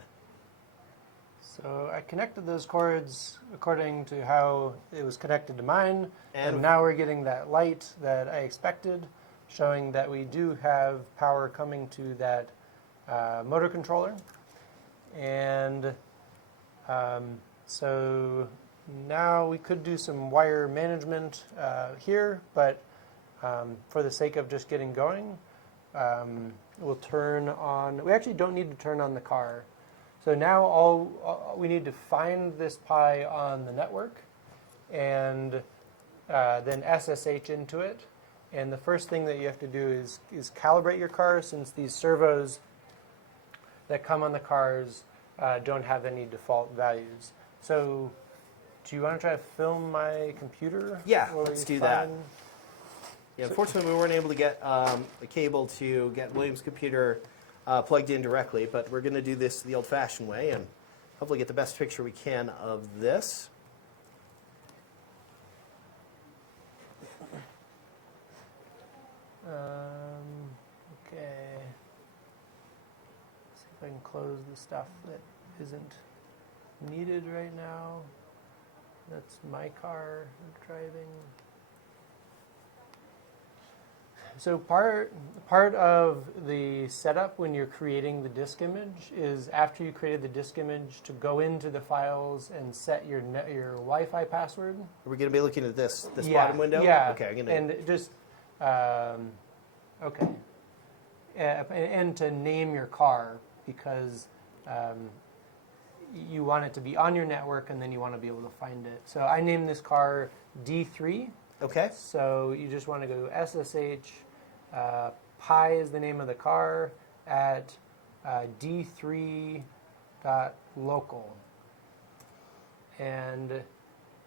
So I connected those cords according to how it was connected to mine, and now we're getting that light that I expected, showing that we do have power coming to that motor controller. And so now we could do some wire management here, but for the sake of just getting going, we'll turn on, we actually don't need to turn on the car. So now all we need to find this Pi on the network and then SSH into it. And the first thing that you have to do is calibrate your car, since these servos that come on the cars don't have any default values. So Do you want to try to film my computer? Yeah, while let's you do that. find- Yeah, unfortunately, we weren't able to get a cable to get William's computer plugged in directly, but we're going to do this the old-fashioned way and hopefully get the best picture we can of this. Okay. See if I can close the stuff that isn't needed right now. That's my car driving. So part of the setup when you're creating the disk image is after you created the disk image to go into the files and set your Wi-Fi password. Are we going to be looking at this Yeah, bottom window? Yeah. Okay, I'm going to. And just okay. And to name your car because you want it to be on your network and then you want to be able to find it. So I named this car D3. Okay. So you just want to go SSH, pi is the name of the car, at d3.local. And it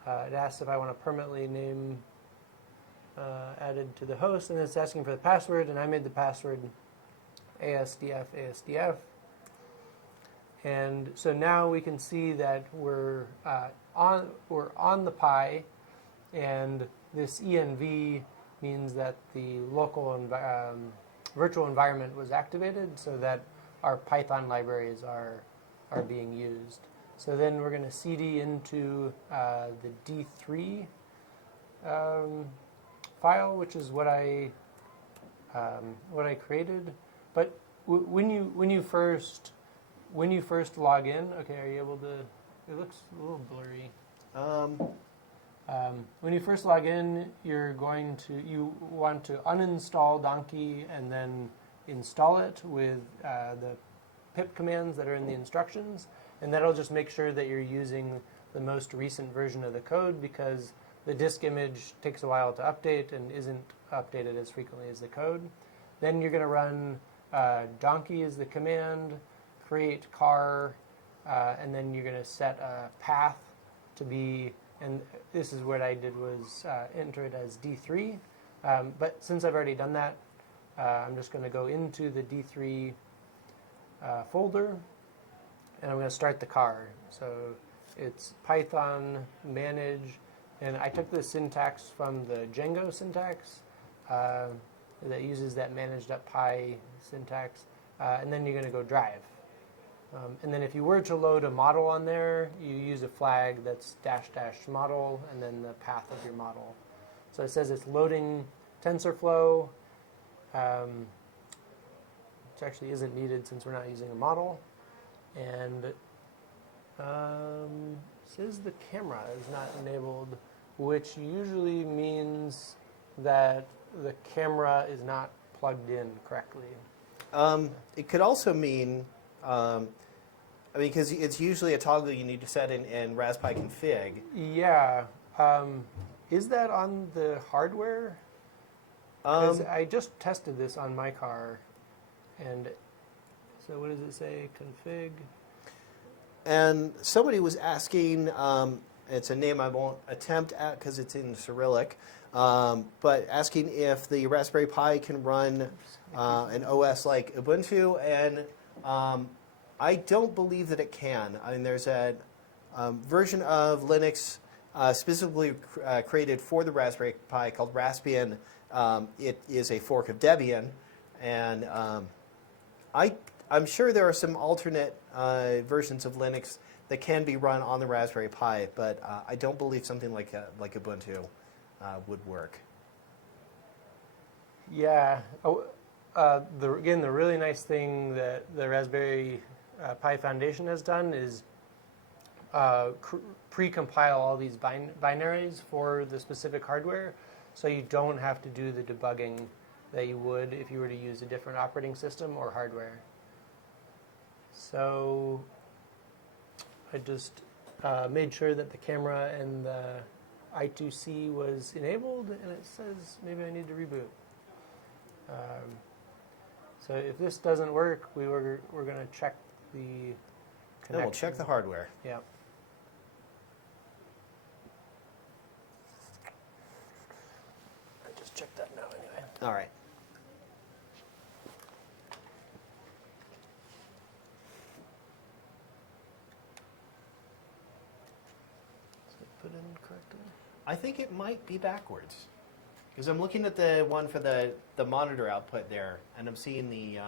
asks if I want to permanently name added to the host, and it's asking for the password, and I made the password ASDF. And so now we can see that we're on the Pi, and this env means that the local virtual environment was activated, so that our Python libraries are being used. So then we're going to cd into the D3 file, which is what I created. But when you first log in, okay, are you able to? It looks a little blurry. When you first log in, you want to uninstall Donkey and then install it with the pip commands that are in the instructions, and that'll just make sure that you're using the most recent version of the code because the disk image takes a while to update and isn't updated as frequently as the code. Then you're going to run Donkey is the command, create car, and then you're going to set a path to be, and this is what I did was enter it as D3. But since I've already done that, I'm just going to go into the D3 folder, and I'm going to start the car. So it's Python manage, and I took the syntax from the Django syntax that uses that manage.py syntax, and then you're going to go drive. And then if you were to load a model on there, you use a flag that's -- model and then the path of your model. So it says it's loading TensorFlow, which actually isn't needed since we're not using a model. And says the camera is not enabled, which usually means that the camera is not plugged in correctly. It could also mean, because it's usually a toggle you need to set in Raspberry config. Yeah. Is that on the hardware? Because I just tested this on my car, and so what does it say? Config. And somebody was asking, it's a name I won't attempt at because it's in Cyrillic, but asking if the Raspberry Pi can run an OS like Ubuntu, and I don't believe that it can. I mean, there's a version of Linux specifically created for the Raspberry Pi called Raspbian. It is a fork of Debian, and I'm sure there are some alternate versions of Linux that can be run on the Raspberry Pi, but I don't believe something like Ubuntu would work. Yeah. The really nice thing that the Raspberry Pi Foundation has done is pre-compile all these binaries for the specific hardware, so you don't have to do the debugging that you would if you were to use a different operating system or hardware. So I just made sure that the camera and the I2C was enabled, and it says maybe I need to reboot. So if this doesn't work, we're going to check the connection. Then we'll check the hardware. Yeah. All right. Is it put in correctly? I think it might be backwards. Because I'm looking at the one for the monitor output there, and I'm seeing the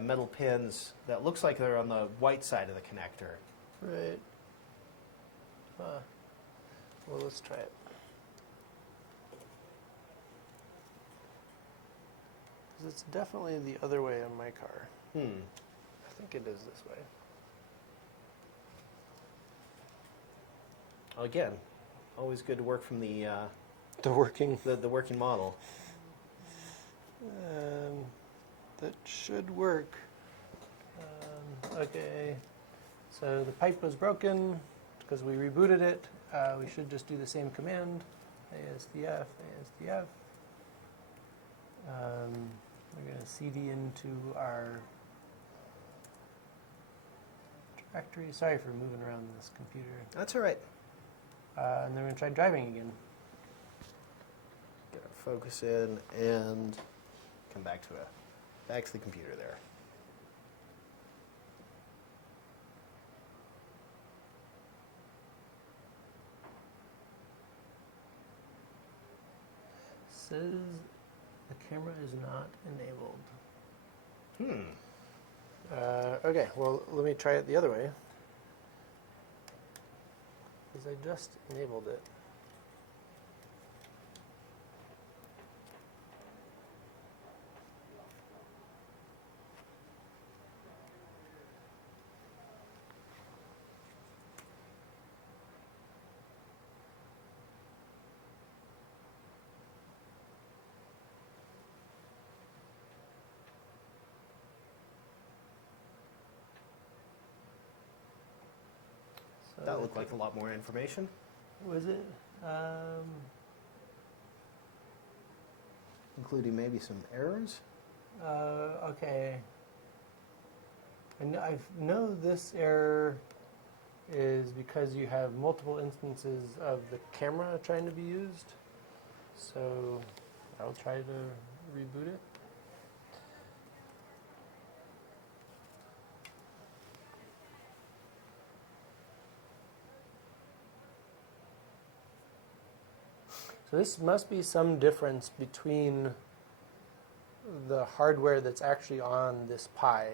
metal pins that looks like they're on the white side of the connector. Right. Well, let's try it. 'Cause it's definitely the other way on my car. I think it is this way. Again, always good to work from the The working. the working model. That should work. Okay. So the pipe was broken because we rebooted it. We should just do the same command. ASDF, ASDF. We're going to CD into our directory. Sorry for moving around this computer. That's all right. And then we're going to try driving again. Get our focus in and come back to the computer there. Says the camera is not enabled. Okay, well, let me try it the other way. Because I just enabled it. So That looked like a lot more information. Was it? Including maybe some errors. Okay. And I know this error is because you have multiple instances of the camera trying to be used. So I'll try to reboot it. So this must be some difference between the hardware that's actually on this Pi,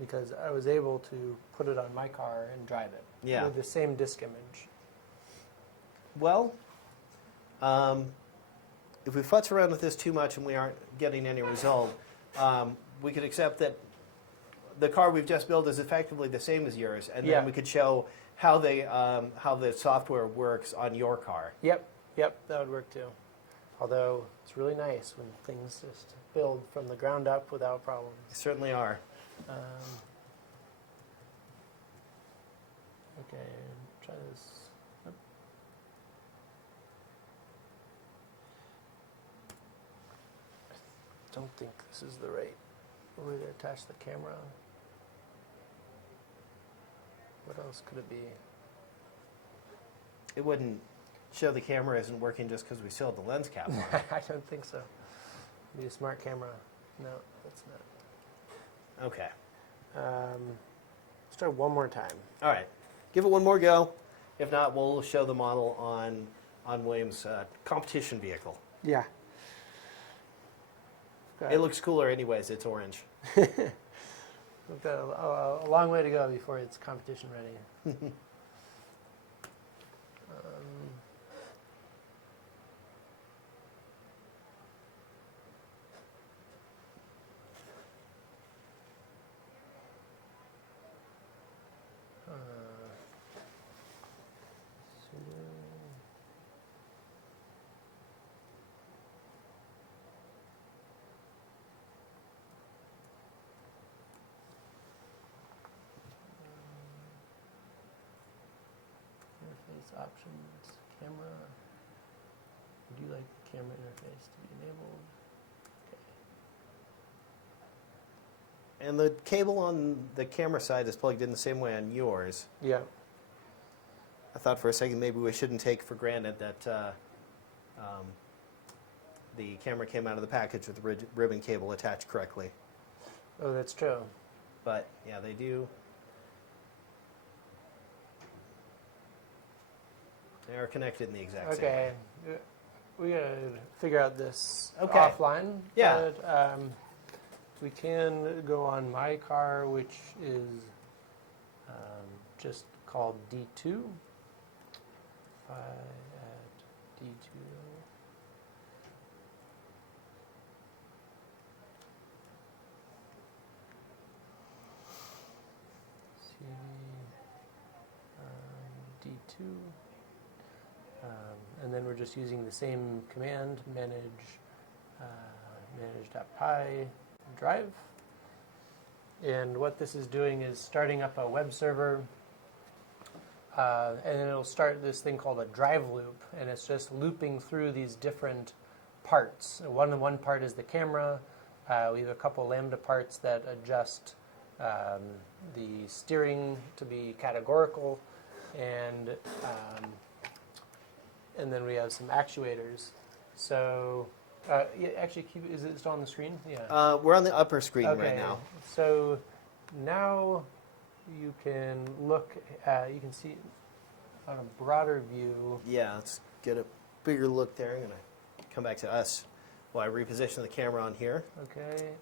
because I was able to put it on my car and drive it with the same disk image. Well, if we futz around with this too much and we aren't getting any result, we could accept that the car we've just built is effectively the same as yours, and then we could show how the software works on your car. Yep, that would work too. Although it's really nice when things just build from the ground up without problems. They certainly are. Okay, try this. Yep. I don't think this is the right way to attach the camera. What else could it be? It wouldn't show the camera isn't working just because we still have the lens cap on. I don't think so. Be a smart camera. No, that's not. Okay. Let's try one more time. All right. Give it one more go. If not, we'll show the model on William's competition vehicle. Yeah. It looks cooler anyways. It's orange. We've got a long way to go before it's competition ready. Interface options, camera. Would you like the camera interface to be enabled? Okay. And the cable on the camera side is plugged in the same way on yours. Yeah. I thought for a second maybe we shouldn't take for granted that the camera came out of the package with the ribbon cable attached correctly. Oh, that's true. But yeah, they do. They are connected in the exact same way. Okay. We gotta figure out this Okay. offline. Yeah. But, we can go on my car, which is just called D2. If I add D2. D2. And then we're just using the same command, manage.py drive. And what this is doing is starting up a web server, and then it'll start this thing called a drive loop, and it's just looping through these different parts. One part is the camera. We have a couple Lambda parts that adjust the steering to be categorical, and then we have some actuators. So, yeah, actually, is it still on the screen? Yeah. We're on the upper screen right now. So now you can look at, you can see on a broader view. Yeah, let's get a bigger look there. I'm going to come back to us while I reposition the camera on here. Okay.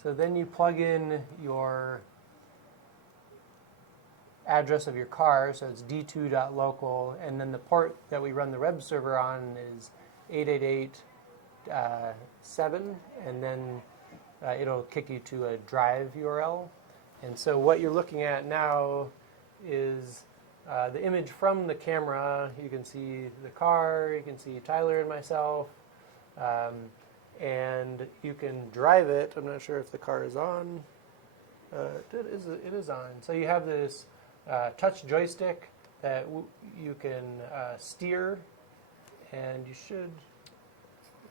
So then you plug in your address of your car, so it's d2.local, and then the port that we run the web server on is 888.7, and then it'll kick you to a drive URL. And so what you're looking at now is the image from the camera. You can see the car, you can see Tyler and myself, and you can drive it. I'm not sure if the car is on. It is on. So you have this touch joystick that you can steer, and you should.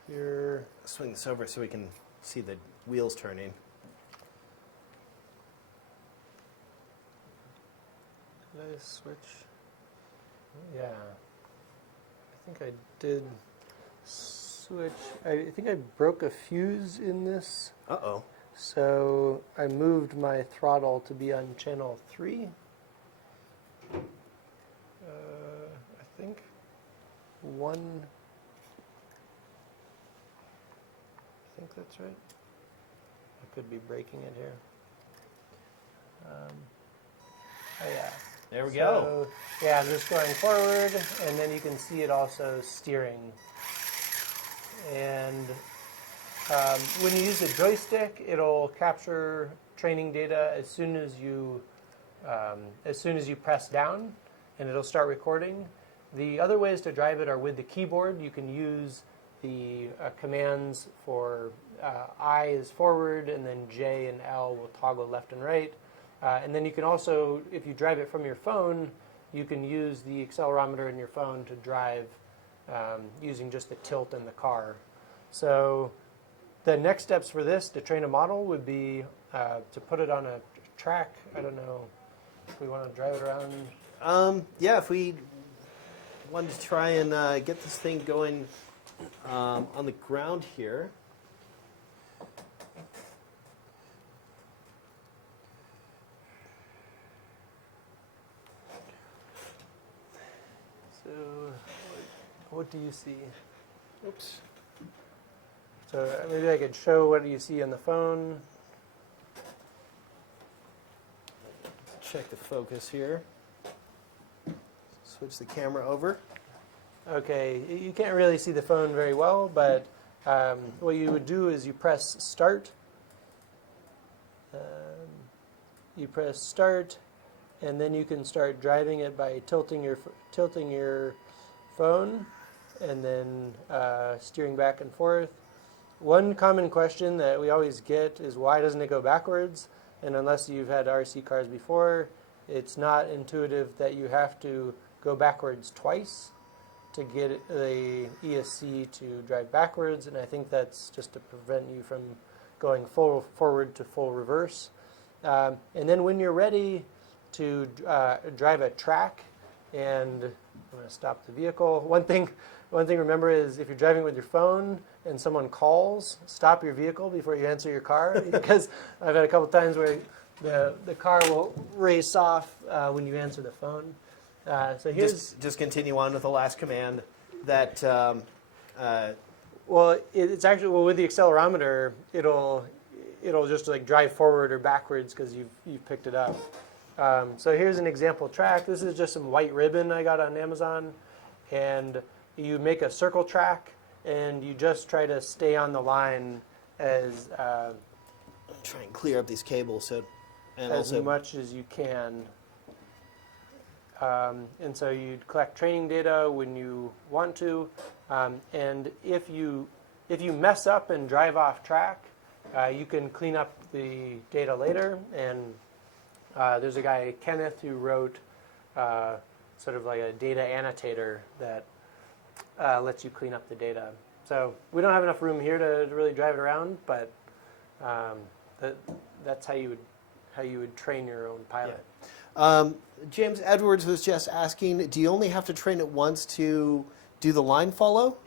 You're Swing this over so we can see the wheels turning. Did I switch? Yeah. I think I did switch. I think I broke a fuse in this. Uh-oh. So I moved my throttle to be on channel 3. I think 1. I think that's right. I could be breaking it here. Oh yeah. There we go. Yeah, I'm just going forward, and then you can see it also steering. And when you use the joystick, it'll capture training data as soon as you press down, and it'll start recording. The other ways to drive it are with the keyboard. You can use the commands for I is forward, and then J and L will toggle left and right. And then you can also, if you drive it from your phone, you can use the accelerometer in your phone to drive using just the tilt in the car. So the next steps for this to train a model would be to put it on a track. I don't know if we want to drive it around. Yeah, if we wanted to try and get this thing going on the ground here. So what do you see? Oops. So maybe I could show what you see on the phone. Check the focus here. Switch the camera over. Okay, you can't really see the phone very well, but what you would do is you press start. You press start, and then you can start driving it by tilting your phone, and then steering back and forth. One common question that we always get is why doesn't it go backwards? And unless you've had RC cars before, it's not intuitive that you have to go backwards twice to get the ESC to drive backwards, and I think that's just to prevent you from going full forward to full reverse. And then when you're ready to drive a track, and I'm going to stop the vehicle. One thing to remember is if you're driving with your phone and someone calls, stop your vehicle before you answer your car, because I've had a couple times where the car will race off when you answer the phone. So here's just continue on with the last command. That well, it's actually with the accelerometer, it'll just like drive forward or backwards because you've picked it up. So here's an example track. This is just some white ribbon I got on Amazon, and you make a circle track, and you just try to stay on the line as try and clear up these cables and as also much as you can. And so you'd collect training data when you want to, and if you mess up and drive off track, you can clean up the data later. And there's a guy, Kenneth, who wrote sort of like a data annotator that lets you clean up the data. So we don't have enough room here to really drive it around, but that's how you would train your own pilot. Yeah. James Edwards was just asking, do you only have to train it once to do the line follow?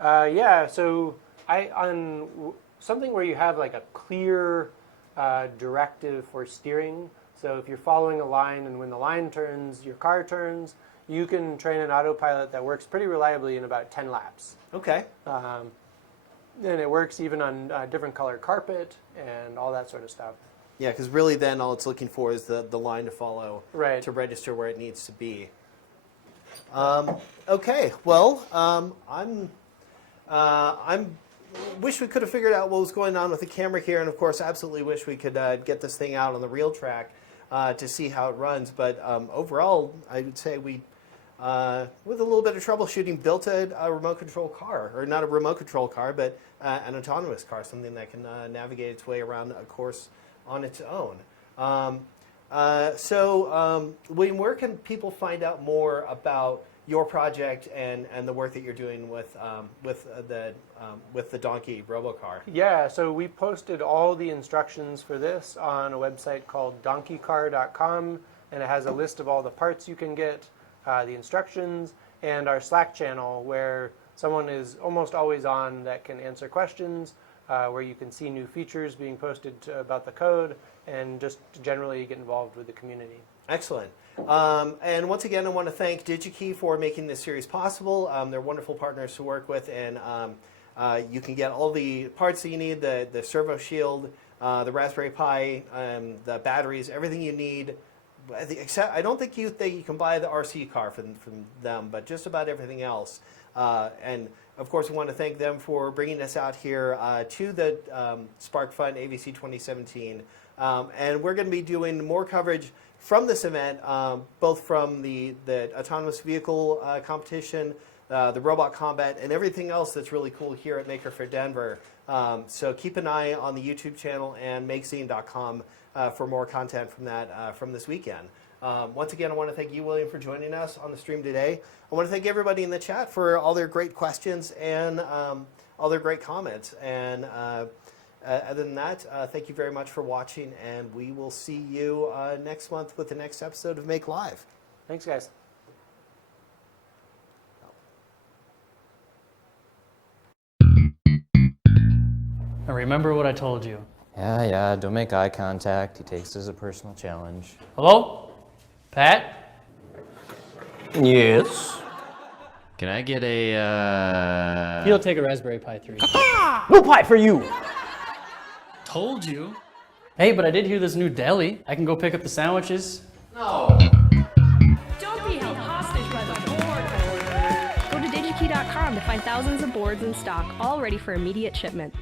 Yeah, so on something where you have like a clear directive for steering, so if you're following a line and when the line turns, your car turns, you can train an autopilot that works pretty reliably in about 10 laps. Okay. And it works even on different color carpet and all that sort of stuff. Yeah, because really then all it's looking for is the line to follow Right. to register where it needs to be. Okay, well, I'm wish we could have figured out what was going on with the camera here, and of course, absolutely wish we could get this thing out on the real track to see how it runs. But overall, I would say we, with a little bit of troubleshooting, built a remote control car, or not a remote control car, but an autonomous car, something that can navigate its way around a course on its own. William, where can people find out more about your project and the work that you're doing with the Donkey Robo car? Yeah, so we posted all the instructions for this on a website called donkeycar.com, and it has a list of all the parts you can get, the instructions, and our Slack channel where someone is almost always on that can answer questions, where you can see new features being posted about the code, and just generally get involved with the community. Excellent. And once again, I want to thank DigiKey for making this series possible. They're wonderful partners to work with, and you can get all the parts that you need, the servo shield, the Raspberry Pi, the batteries, everything you need. Except I don't think you can buy the RC car from them, but just about everything else. And of course, we want to thank them for bringing us out here to the Sparkfun AVC 2017. And we're going to be doing more coverage from this event, both from the autonomous vehicle competition, the robot combat, and everything else that's really cool here at Maker Faire Denver. So keep an eye on the YouTube channel and makescene.com for more content from that from this weekend. Once again, I want to thank you, William, for joining us on the stream today. I want to thank everybody in the chat for all their great questions and all their great comments. And other than that, thank you very much for watching, and we will see you next month with the next episode of Make Live. Thanks, guys. Now remember what I told you. Yeah, don't make eye contact. He takes it as a personal challenge. Hello? Pat? Yes. Can I get a, He'll take a Raspberry Pi 3. No pie for you. Told you. Hey, but I did hear this new deli. I can go pick up the sandwiches. Don't be held hostage by the board order. Go to digikey.com to find thousands of boards in stock, all ready for immediate shipment.